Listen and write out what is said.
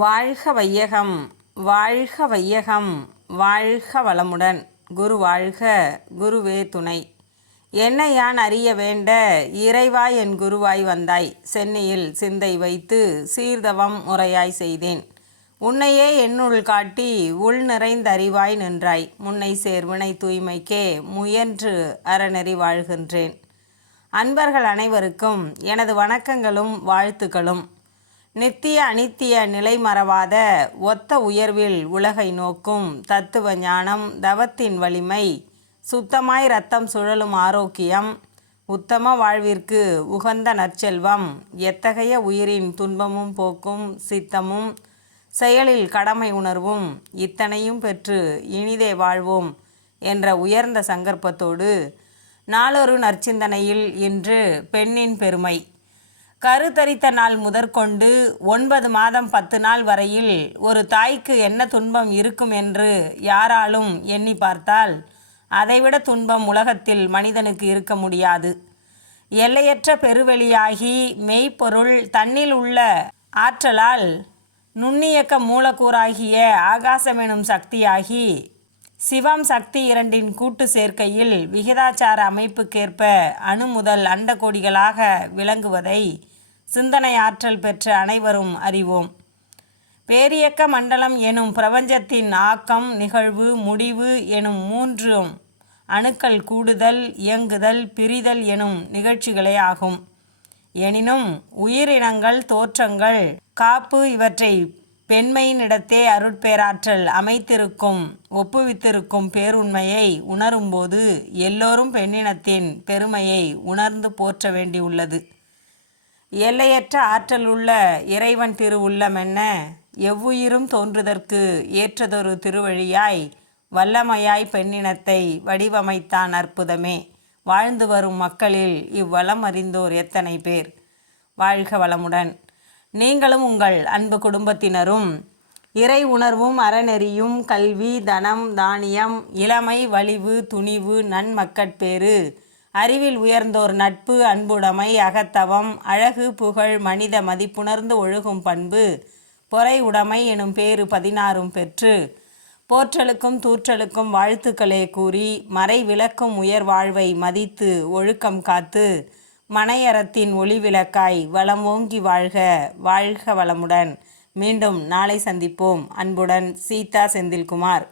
வாழ்க வையகம், வாழ்க வையகம், வாழ்க வளமுடன். குரு வாழ்க, குருவே துணை. என்னை யான் அறிய வேண்ட இறைவாய் என் குருவாய் வந்தாய். சென்னையில் சிந்தை வைத்து சீர்தவம் முறையாய் செய்தேன். உன்னையே என்னுள் காட்டி உள் நிறைந்தறிவாய் நின்றாய். முன்னை சேர்வினை தூய்மைக்கே முயன்று அறநெறி வாழ்கின்றேன். அன்பர்கள் அனைவருக்கும் எனது வணக்கங்களும் வாழ்த்துக்களும். நித்திய அனித்திய நிலை மறவாத ஒத்த உயர்வில் உலகை நோக்கும் தத்துவ ஞானம், தவத்தின் வலிமை, சுத்தமாய் இரத்தம் சுழலும் ஆரோக்கியம், உத்தம வாழ்விற்கு உகந்த நற்செல்வம், எத்தகைய உயிரின் துன்பமும் போக்கும் சித்தமும், செயலில் கடமை உணர்வும், இத்தனையும் பெற்று இனிதே வாழ்வோம் என்ற உயர்ந்த சங்கற்பத்தோடு நாளொரு நற்சிந்தனையில் இன்று பெண்ணின் பெருமை. கருத்தரித்த நாள் முதற்கொண்டு 9 மாதம் 10 நாள் வரையில் ஒரு தாய்க்கு என்ன துன்பம் இருக்கும் என்று யாராலும் எண்ணி பார்த்தால் அதைவிட துன்பம் உலகத்தில் மனிதனுக்கு இருக்க முடியாது. எல்லையற்ற பெருவெளியாகி மெய்ப்பொருள் தன்னில் உள்ள ஆற்றலால் நுண்ணியக்க மூலக்கூறாகிய ஆகாசமெனும் சக்தியாகி சிவம் சக்தி இரண்டின் கூட்டு சேர்க்கையில் விகிதாச்சார அமைப்புக்கேற்ப அணு முதல் அண்டகோடிகளாக விளங்குவதை சிந்தனை ஆற்றல் பெற்ற அனைவரும் அறிவோம். பேரியக்க மண்டலம் எனும் பிரபஞ்சத்தின் ஆக்கம், நிகழ்வு, முடிவு எனும் 3 அணுக்கள் கூடுதல், இயங்குதல், பிரிதல் எனும் நிகழ்ச்சிகளே ஆகும். எனினும் உயிரினங்கள், தோற்றங்கள், காப்பு இவற்றை பெண்மையினிடத்தே அருட்பேராற்றல் அமைத்திருக்கும், ஒப்புவித்திருக்கும் பேருண்மையை உணரும்போது எல்லோரும் பெண்ணினத்தின் பெருமையை உணர்ந்து போற்ற வேண்டியுள்ளது. எல்லையற்ற ஆற்றலுள்ள இறைவன் திருவுள்ளமென்ன எவ்வுயிரும் தோன்றுதற்கு ஏற்றதொரு திருவழியாய் வல்லமையாய் பெண்ணினத்தை வடிவமைத்தான் அற்புதமே. வாழ்ந்து வரும் மக்களில் இவ்வளம் அறிந்தோர் எத்தனை பேர்? வாழ்க வளமுடன். நீங்களும் உங்கள் அன்பு குடும்பத்தினரும் இறை உணர்வும் அறநெறியும் கல்வி, தனம், தானியம், இளமை, வலிவு, துணிவு, நன்மக்கட்பேறு, அறிவில் உயர்ந்தோர் நட்பு, அன்புடைமை, அகத்தவம், அழகு, புகழ், மனித மதிப்புணர்ந்து ஒழுகும் பண்பு, பொறை உடைமை எனும் பேறு 16 பெற்று போற்றலுக்கும் தூற்றலுக்கும் வாழ்த்துக்களே கூறி மறை விளக்கும் உயர் வாழ்வை மதித்து ஒழுக்கம் காத்து மனையறத்தின் ஒளி விளக்காய் வளம் ஓங்கி வாழ்க. வாழ்க வளமுடன். மீண்டும் நாளை சந்திப்போம். அன்புடன், சீதா செந்தில்குமார்.